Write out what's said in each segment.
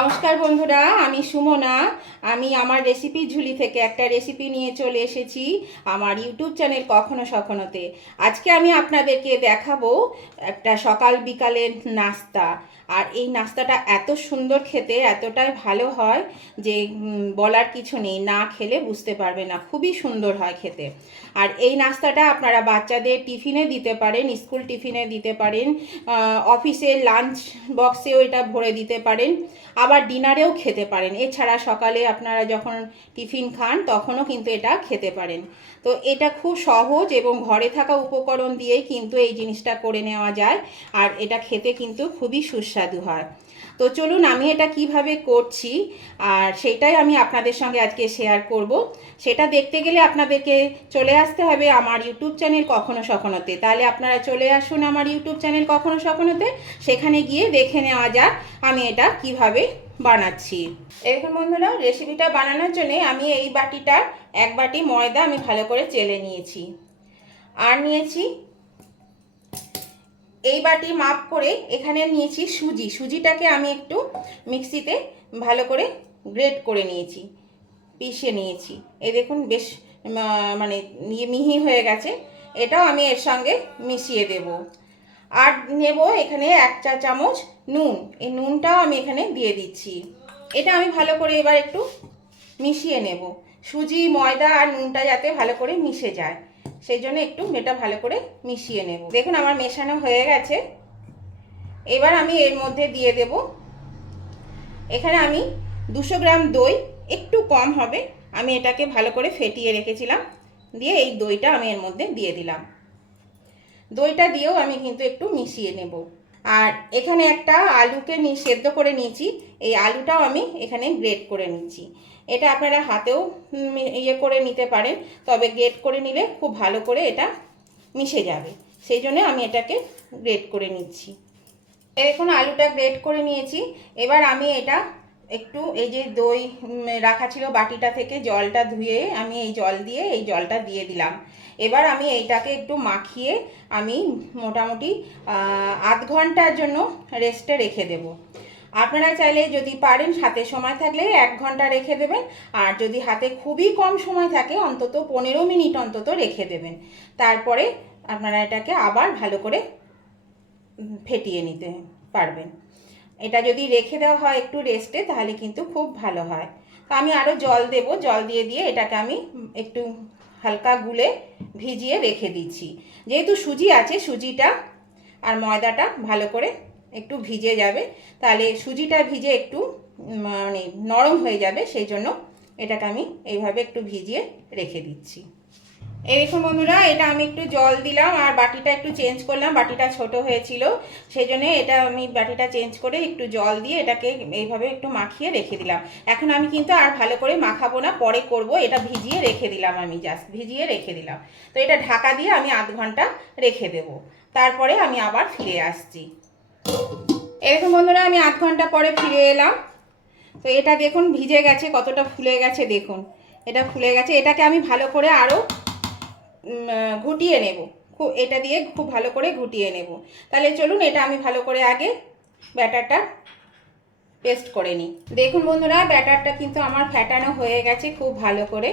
নমস্কার বন্ধুরা, আমি সুমনা। আমি আমার রেসিপি ঝুলি থেকে একটা রেসিপি নিয়ে চলে এসেছি আমার ইউটিউব চ্যানেল কখনো সখনোতে। আজকে আমি আপনাদেরকে দেখাবো একটা সকাল বিকালের নাস্তা। আর এই নাস্তাটা এত সুন্দর খেতে, এতটাই ভালো হয় যে বলার কিছু নেই, না খেলে বুঝতে পারবে না। খুবই সুন্দর হয় খেতে। আর এই নাস্তাটা আপনারা বাচ্চাদের টিফিনে দিতে পারেন, স্কুল টিফিনে দিতে পারেন অফিসে লাঞ্চ বক্সেও এটা ভরে দিতে পারেন। আবার ডিনারেও খেতে পারেন। এছাড়া সকালে আপনারা যখন টিফিন খান, তখনও কিন্তু এটা খেতে পারেন। তো এটা খুব সহজ এবং ঘরে থাকা উপকরণ দিয়েই কিন্তু এই জিনিসটা করে নেওয়া যায়, আর এটা খেতে কিন্তু খুবই সুস্বাদু হয়। তো চলুন আমি এটা কীভাবে করছি, আর সেটাই আমি আপনাদের সঙ্গে আজকে শেয়ার করব। সেটা দেখতে গেলে আপনাদেরকে চলে আসতে হবে আমার ইউটিউব চ্যানেল কখনো সখনোতে। তাহলে আপনারা চলে আসুন আমার ইউটিউব চ্যানেল কখনো সখনোতে, সেখানে গিয়ে দেখে নেওয়া যাক আমি এটা কীভাবে বানাচ্ছি। এরকম বন্ধুরা রেসিপিটা বানানোর জন্য আমি এই বাটিটার এক বাটি ময়দা আমি ভালো করে চেলে নিয়েছি। আর নিয়েছি এই বাটি মাপ করে এখানে নিয়েছি সুজি। সুজিটাকে আমি একটু মিক্সিতে ভালো করে গ্রেট করে নিয়েছি, পিষে নিয়েছি। এই দেখুন, বেশ মানে ইয়ে মিহি হয়ে গেছে। এটাও আমি এর সঙ্গে মিশিয়ে দেব। আর নেব এখানে এক চা চামচ নুন। এই নুনটাও আমি এখানে দিয়ে দিচ্ছি। এটা আমি ভালো করে এবার একটু মিশিয়ে নেব। সুজি, ময়দা আর নুনটা যাতে ভালো করে মিশে যায়। সেই জন্য একটু এটা ভালো করে মিশিয়ে নেব। দেখুন আমার মেশানো হয়ে গেছে। এবার আমি এর মধ্যে দিয়ে দেব। এখানে আমি দুশো গ্রাম দই, একটু কম হবে। আমি এটাকে ভালো করে ফেটিয়ে রেখেছিলাম। দিয়ে এই দইটা আমি এর মধ্যে দিয়ে দিলাম। দইটা দিয়েও আমি কিন্তু একটু মিশিয়ে নেব। আর এখানে একটা আলুকে সেদ্ধ করে নিয়েছি। এই আলুটাও আমি এখানে গ্রেট করে নিচ্ছি এটা আপনারা হাতেও ইয়ে করে নিতে পারেন। তবে গ্রেট করে নিলে খুব ভালো করে এটা মিশে যাবে। সেই জন্য আমি এটাকে গ্রেট করে নিচ্ছি। এই দেখুন আলুটা গ্রেট করে নিয়েছি। এবার আমি এটা একটু এই যে দই রাখা ছিল বাটিটা থেকে জলটা ধুয়ে আমি এই জল দিয়ে এই জলটা দিয়ে দিলাম। এবার আমি এইটাকে একটু মাখিয়ে আমি মোটামুটি আধ ঘণ্টার জন্য রেস্টে রেখে দেব। আপনারা চাইলে যদি পারেন হাতে সময় থাকলে এক ঘণ্টা রেখে দেবেন, আর যদি হাতে খুবই কম সময় থাকে, অন্তত পনেরো মিনিট অন্তত রেখে দেবেন। তারপরে আপনারা এটাকে আবার ভালো করে ফেটিয়ে নিতে পারবেন। এটা যদি রেখে দেওয়া হয় একটু রেস্টে তাহলে কিন্তু খুব ভালো হয়। তো আমি আরও জল দেব, জল দিয়ে দিয়ে এটাকে আমি একটু হালকা গুলে ভিজিয়ে রেখে দিচ্ছি। যেহেতু সুজি আছে, সুজিটা আর ময়দাটা ভালো করে একটু ভিজে যাবে, তাহলে সুজিটা ভিজে একটু মানে নরম হয়ে যাবে, সেই জন্য এটাকে আমি এইভাবে একটু ভিজিয়ে রেখে দিচ্ছি। এই দেখুন বন্ধুরা, এটা আমি একটু জল দিলাম আর বাটিটা একটু চেঞ্জ করলাম। বাটিটা ছোট হয়েছিল সেই জন্য এটা আমি বাটিটা চেঞ্জ করে একটু জল দিয়ে এটাকে এইভাবে একটু মাখিয়ে রেখে দিলাম। এখন আমি কিন্তু আর ভালো করে মাখাবো না, পরে করব। এটা ভিজিয়ে রেখে দিলাম আমি জাস্ট ভিজিয়ে রেখে দিলাম। তো এটা ঢাকা দিয়ে আমি আধ ঘণ্টা রেখে দেব। তারপরে আমি আবার ফিরে আসছি। এরকম বন্ধুরা, আমি আধ ঘণ্টা পরে ফিরে এলাম। তো এটা দেখুন, ভিজে গেছে, কতটা ফুলে গেছে দেখুন। এটা ফুলে গেছে। এটাকে আমি ভালো করে আরও ঘুটিয়ে নেব। খুব এটা দিয়ে খুব ভালো করে ঘুটিয়ে নেব। তাহলে চলুন এটা আমি ভালো করে আগে ব্যাটারটা পেস্ট করে নিই। দেখুন বন্ধুরা, ব্যাটারটা কিন্তু আমার ফ্যাটানো হয়ে গেছে খুব ভালো করে।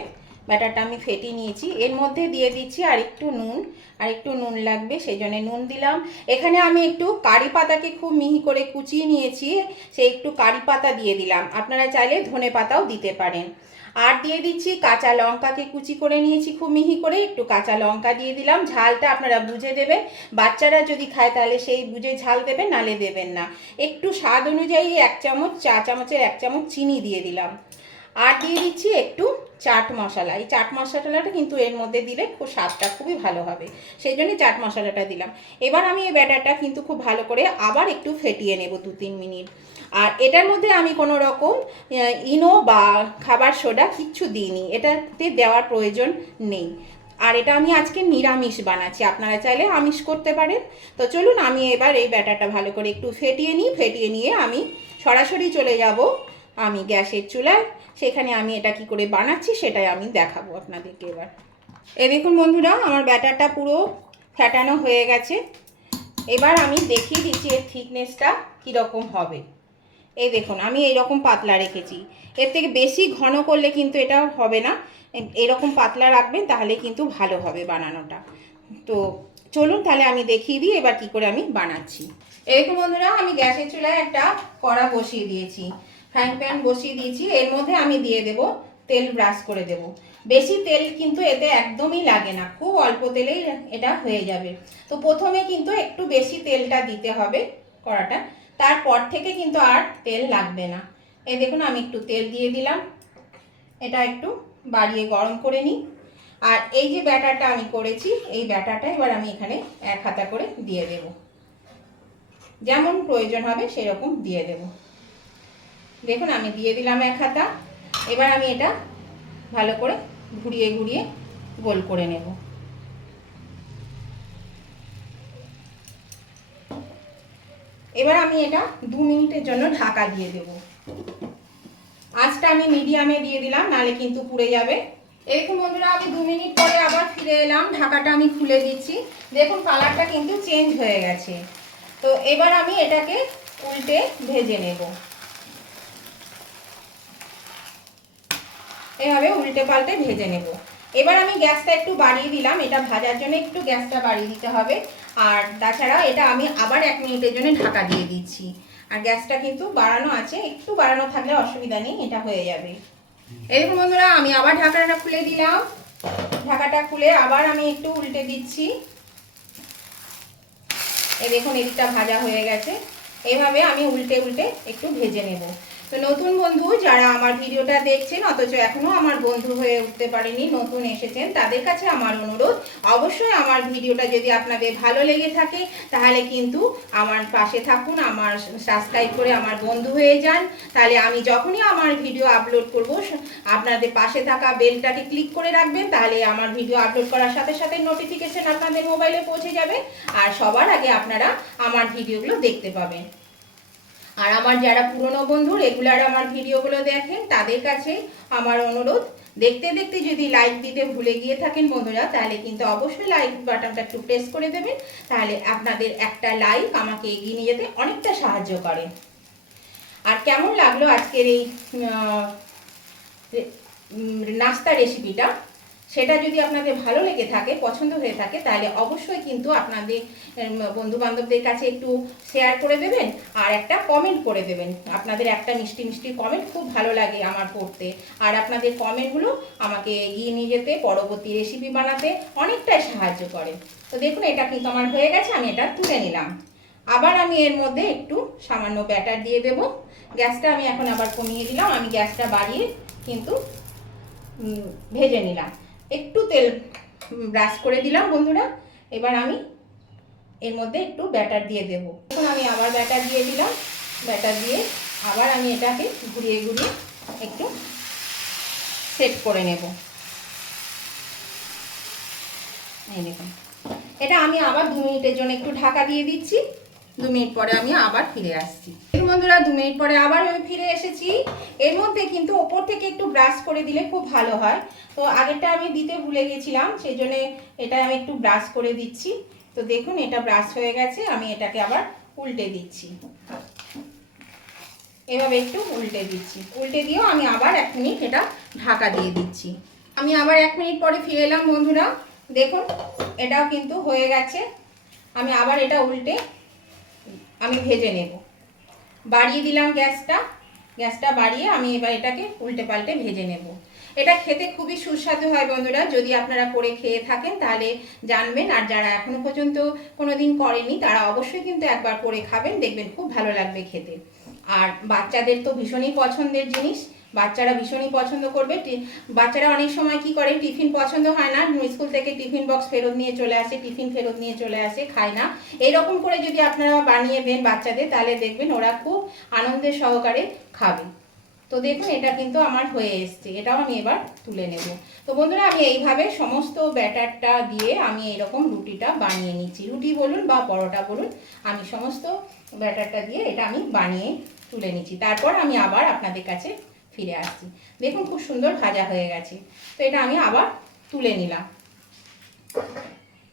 ব্যাটারটা আমি ফেটিয়ে নিয়েছি। এর মধ্যে দিয়ে দিচ্ছি আর একটু নুন আর একটু নুন লাগবে, সেই জন্য নুন দিলাম। এখানে আমি একটু কারি পাতাকে খুব মিহি করে কুচিয়ে নিয়েছি সেই একটু কারি পাতা দিয়ে দিলাম। আপনারা চাইলে ধনে পাতাও দিতে পারেন। আর দিয়ে দিচ্ছি কাঁচা লঙ্কাকে কুচি করে নিয়েছি খুব মিহি করে। একটু কাঁচা লঙ্কা দিয়ে দিলাম। ঝালটা আপনারা বুঝে দেবেন। বাচ্চারা যদি খায় তাহলে সেই বুঝে ঝাল দেবেন নালে দেবেন না। একটু স্বাদ অনুযায়ী এক চামচ, চা চামচের এক চামচ চিনি দিয়ে দিলাম। আর দিয়ে দিচ্ছি একটু চাট মশলা। এই চাট মশলাটা কিন্তু এর মধ্যে দিলে খুব স্বাদটা খুবই ভালো হবে। সেই জন্য চাট মশলাটা দিলাম। এবার আমি এই ব্যাটারটা কিন্তু খুব ভালো করে আবার একটু ফেটিয়ে নেব দু তিন মিনিট। আর এটার মধ্যে আমি কোনো রকম ইনো বা খাবার সোডা কিচ্ছু দিইনি। এটাতে দেওয়ার প্রয়োজন নেই। আর এটা আমি আজকে নিরামিষ বানাচ্ছি। আপনারা চাইলে আমিষ করতে পারেন। তো চলুন আমি এবার এই ব্যাটারটা ভালো করে একটু ফেটিয়ে নিই। ফেটিয়ে নিয়ে আমি সরাসরি চলে যাব আমি গ্যাসের চুলায়, সেখানে আমি এটা কি করে বানাচ্ছি সেটাই আমি দেখাবো আপনাদেরকে এবার। এ দেখুন বন্ধুরা, আমার ব্যাটারটা পুরো ফ্যাটানো হয়ে গেছে। এবার আমি দেখিয়ে দিচ্ছি এর থিকনেসটা কীরকম হবে। এই দেখুন, আমি এইরকম পাতলা রেখেছি। এর থেকে বেশি ঘন করলে কিন্তু এটা হবে না। এরকম পাতলা রাখবেন তাহলে কিন্তু ভালো হবে বানানোটা। তো চলুন তাহলে আমি দেখিয়ে দিই এবার কি করে আমি বানাচ্ছি। এরকম বন্ধুরা, আমি গ্যাসের চুলায় একটা কড়া বসিয়ে দিয়েছি। ফ্রাইং প্যান বসিয়ে দিয়েছি। এর মধ্যে আমি দিয়ে দেব তেল ব্রাশ করে দেব। বেশি তেল কিন্তু এতে একদমই লাগে না। খুব অল্প তেলেই এটা হয়ে যাবে। তো প্রথমে কিন্তু একটু বেশি তেলটা দিতে হবে কড়াটা। তারপর থেকে কিন্তু আর তেল লাগবে না। এ দেখুন, আমি একটু তেল দিয়ে দিলাম। এটা একটু বাড়িয়ে গরম করে নিই। আর এই যে ব্যাটারটা আমি করেছি, এই ব্যাটারটা এবার আমি এখানে এক হাতা করে দিয়ে দেব। যেমন প্রয়োজন হবে সেরকম দিয়ে দেব। দেখুন, আমি দিয়ে দিলাম এক হাতা। এবার আমি এটা ভালো করে ঘুরিয়ে ঘুরিয়ে গোল করে নেব। এবার আমি এটা দু মিনিটের জন্য ঢাকা দিয়ে দেব। আঁচটা আমি মিডিয়ামে দিয়ে দিলাম নালে কিন্তু পুড়ে যাবে। এরকম বন্ধুরা, আমি দু মিনিট পরে আবার ফিরে এলাম। ঢাকাটা আমি খুলে দিচ্ছি। দেখুন, কালারটা কিন্তু চেঞ্জ হয়ে গেছে। তো এবার আমি এটাকে উল্টে ভেজে নেব। এভাবে উল্টে পাল্টে ভেজে নেব। এবার আমি গ্যাসটা একটু বাড়িয়ে দিলাম। এটা ভাজার জন্য একটু গ্যাসটা বাড়িয়ে দিতে হবে। আর তাছাড়া এটা আমি আবার এক মিনিটের জন্য ঢাকা দিয়ে দিচ্ছি। আর গ্যাসটা কিন্তু বাড়ানো আছে। একটু বাড়ানো থাকলে অসুবিধা নেই, এটা হয়ে যাবে। এরকম বন্ধুরা, আমি আবার ঢাকাটা খুলে দিলাম। ঢাকাটা খুলে আবার আমি একটু উল্টে দিচ্ছি। এই দেখুন, এদিকটা ভাজা হয়ে গেছে। এভাবে আমি উল্টে উল্টে একটু ভেজে নেব। তো নতুন বন্ধু যারা আমার ভিডিওটা দেখছেন, অথচ এখনও আমার বন্ধু হয়ে উঠতে পারেনি, নতুন এসেছেন, তাদের কাছে আমার অনুরোধ, অবশ্যই আমার ভিডিওটা যদি আপনাদের ভালো লেগে থাকে, তাহলে কিন্তু আমার পাশে থাকুন, আমার সাবস্ক্রাইব করে আমার বন্ধু হয়ে যান। তাহলে আমি যখনই আমার ভিডিও আপলোড করব আপনাদের পাশে থাকা বেলটাকে ক্লিক করে রাখবেন, তাহলে আমার ভিডিও আপলোড করার সাথে সাথে নোটিফিকেশন আপনাদের মোবাইলে পৌঁছে যাবে, আর সবার আগে আপনারা আমার ভিডিওগুলো দেখতে পাবেন। আর আমার যারা পুরনো বন্ধু রেগুলার আমার ভিডিওগুলো দেখেন, তাদের কাছে আমার অনুরোধ, দেখতে দেখতে যদি লাইক দিতে ভুলে গিয়ে থাকেন বন্ধুরা, তাহলে কিন্তু অবশ্যই লাইক বাটনটা একটু প্রেস করে দেবেন, তাহলে আপনাদের একটা লাইক আমাকে এগিয়ে নিয়ে যেতে অনেকটা সাহায্য করে। আর কেমন লাগল আজকের এই নাস্তা রেসিপিটা সেটা যদি আপনাদের ভালো লেগে থাকে, পছন্দ হয়ে থাকে, তাহলে অবশ্যই কিন্তু আপনাদের বন্ধু বান্ধবদের কাছে একটু শেয়ার করে দেবেন আর একটা কমেন্ট করে দেবেন। আপনাদের একটা মিষ্টি মিষ্টি কমেন্ট খুব ভালো লাগে আমার পড়তে। আর আপনাদের কমেন্টগুলো আমাকে এগিয়ে নিয়ে যেতে, পরবর্তী রেসিপি বানাতে অনেকটাই সাহায্য করে। তো দেখুন, এটা কিন্তু আমার হয়ে গেছে, আমি এটা তুলে নিলাম। আবার আমি এর মধ্যে একটু সামান্য ব্যাটার দিয়ে দেব। গ্যাসটা আমি এখন আবার কমিয়ে দিলাম, আমি গ্যাসটা বাড়িয়ে কিন্তু ভেজে নিলাম। একটু তেল ব্রাশ করে দিলাম বন্ধুরা। এবার আমি এর মধ্যে একটু ব্যাটার দিয়ে দেব। এখন আমি আবার ব্যাটার দিয়ে দিলাম। ব্যাটার দিয়ে আবার আমি এটাকে ঘুরিয়ে ঘুরিয়ে একটু সেট করে নেব। এই দেখুন। এটা আমি আবার দু মিনিটের জন্য একটু ঢাকা দিয়ে দিচ্ছি। দু মিনিট পরে আমি আবার ফিরে আসছি। বন্ধুরা, দু মিনিট পরে আবার আমি ফিরে এসেছি। এর মধ্যে কিন্তু ওপর থেকে একটু ব্রাশ করে দিলে খুব ভালো হয়। তো আগেরটা আমি দিতে ভুলে গেছিলাম সেই জন্য এটা আমি একটু ব্রাশ করে দিচ্ছি। তো দেখুন, এটা ব্রাশ হয়ে গেছে, আমি এটাকে আবার উল্টে দিচ্ছি। এভাবে একটু উল্টে দিচ্ছি। উল্টে দিয়েও আমি আবার এক মিনিট এটা ঢাকা দিয়ে দিচ্ছি। আমি আবার এক মিনিট পরে ফিরে এলাম, বন্ধুরা। দেখুন, এটাও কিন্তু হয়ে গেছে। আমি আবার এটা উল্টে আমি ভেজে নেব। বাড়িয়ে দিলাম গ্যাসটা। গ্যাসটা বাড়িয়ে আমি এবার এটাকে উল্টে পাল্টে ভেজে নেব। এটা খেতে খুবই সুস্বাদু হয় বন্ধুরা, যদি আপনারা করে খেয়ে থাকেন তাহলে জানবেন। আর যারা এখনও পর্যন্ত কোনো দিন করেনি তারা অবশ্যই কিন্তু একবার করে খাবেন, দেখবেন খুব ভালো লাগবে খেতে। আর বাচ্চাদের তো ভীষণই পছন্দের জিনিস। বাচ্চারা ভীষণই পছন্দ করবে। বাচ্চারা অনেক সময় কি করে, টিফিন পছন্দ হয় না স্কুল থেকে টিফিন বক্স ফেরত নিয়ে চলে আসে, টিফিন ফেরত নিয়ে চলে আসে, খায় না। এইরকম করে যদি আপনারা বানিয়ে দেন বাচ্চাদের, তাহলে দেখবেন ওরা খুব আনন্দের সহকারে খাবে। তো দেখুন, এটা কিন্তু আমার হয়ে এসছে, এটাও আমি এবার তুলে নেব। তো বন্ধুরা, আমি এইভাবে সমস্ত ব্যাটারটা দিয়ে আমি এরকম রুটিটা বানিয়ে নিচ্ছি। রুটি বলুন বা পরোটা বলুন, আমি সমস্ত ব্যাটারটা দিয়ে এটা আমি বানিয়ে তুলে নিচ্ছি। তারপর আমি আবার আপনাদের কাছে ফিরে আসছি। দেখুন খুব সুন্দর ভাজা হয়ে গেছে। তো এটা আমি আবার তুলে নিলাম।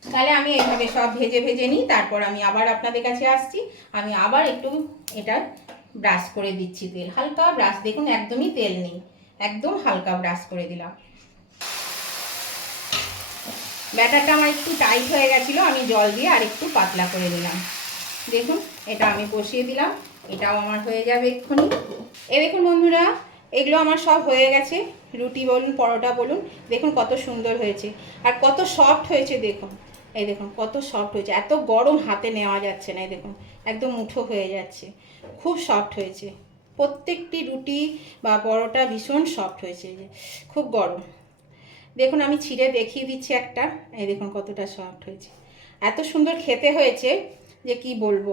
তাহলে আমি এইভাবে সব ভেজে ভেজে নিই, তারপর আমি আবার আপনাদের কাছে আসছি। আমি আবার একটু এটা ব্রাশ করে দিচ্ছি তেল। হালকা ব্রাশ, দেখুন একদমই তেল নেই। একদম হালকা ব্রাশ করে দিলাম। ব্যাটারটা আমার একটু টাইট হয়ে গেছিল, আমি জল দিয়ে আর একটু পাতলা করে নিলাম। দেখুন, এটা আমি বসিয়ে দিলাম। এটাও আমার হয়ে যাবে এক্ষুনি। এ দেখুন বন্ধুরা এগুলো আমার সব হয়ে গেছে। রুটি বলুন, পরোটা বলুন, দেখুন কত সুন্দর হয়েছে। আর কত সফট হয়েছে, দেখুন। এই দেখুন, কত সফট হয়েছে। এত গরম হাতে নেওয়া যাচ্ছে না, এই দেখুন। একদম মুঠো হয়ে যাচ্ছে। খুব সফট হয়েছে। প্রত্যেকটি রুটি বা পরোটা ভীষণ সফট হয়েছে যে। খুব গরম। দেখুন, আমি ছিঁড়ে দেখিয়ে দিচ্ছি একটা। এই দেখুন কতটা সফট হয়েছে। এত সুন্দর খেতে হয়েছে। যে কি বলব?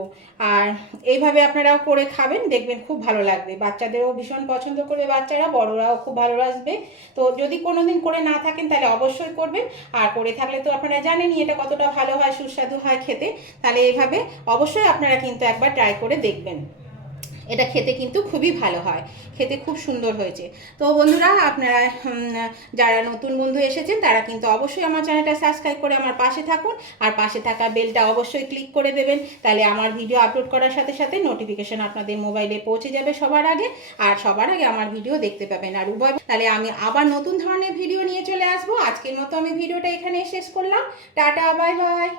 আর এইভাবে আপনারাও করে খাবেন, দেখবেন খুব ভালো লাগবে। বাচ্চাদেরও ভীষণ পছন্দ করবে বাচ্চারা, বড়রাও খুব ভালোবাসবে তো যদি কোনো দিন করে না থাকেন, তাহলে অবশ্যই করবেন। আর করে থাকলে তো আপনারা জানেনই এটা কতটা ভালো হয়, সুস্বাদু হয় খেতে। তাহলে এইভাবে অবশ্যই আপনারা কিন্তু একবার ট্রাই করে দেখবেন। এটা খেতে কিন্তু খুবই ভালো হয়। খেতে খুব সুন্দর হয়েছে। তো বন্ধুরা, আপনারা যারা নতুন বন্ধু এসেছেন, তারা কিন্তু অবশ্যই আমার চ্যানেলটা সাবস্ক্রাইব করে আমার পাশে থাকুন। আর পাশে থাকা বেলটা অবশ্যই ক্লিক করে দেবেন। তাহলে আমার ভিডিও আপলোড করার সাথে সাথে নোটিফিকেশন আপনাদের মোবাইলে পৌঁছে যাবে সবার আগে। আর সবার আগে আমার ভিডিও দেখতে পাবেন। আর উভয়, তাহলে আমি আবার নতুন ধরনের ভিডিও নিয়ে চলে আসব। আজকের মতো আমি ভিডিওটা এখানে শেষ করলাম। Tata bye bye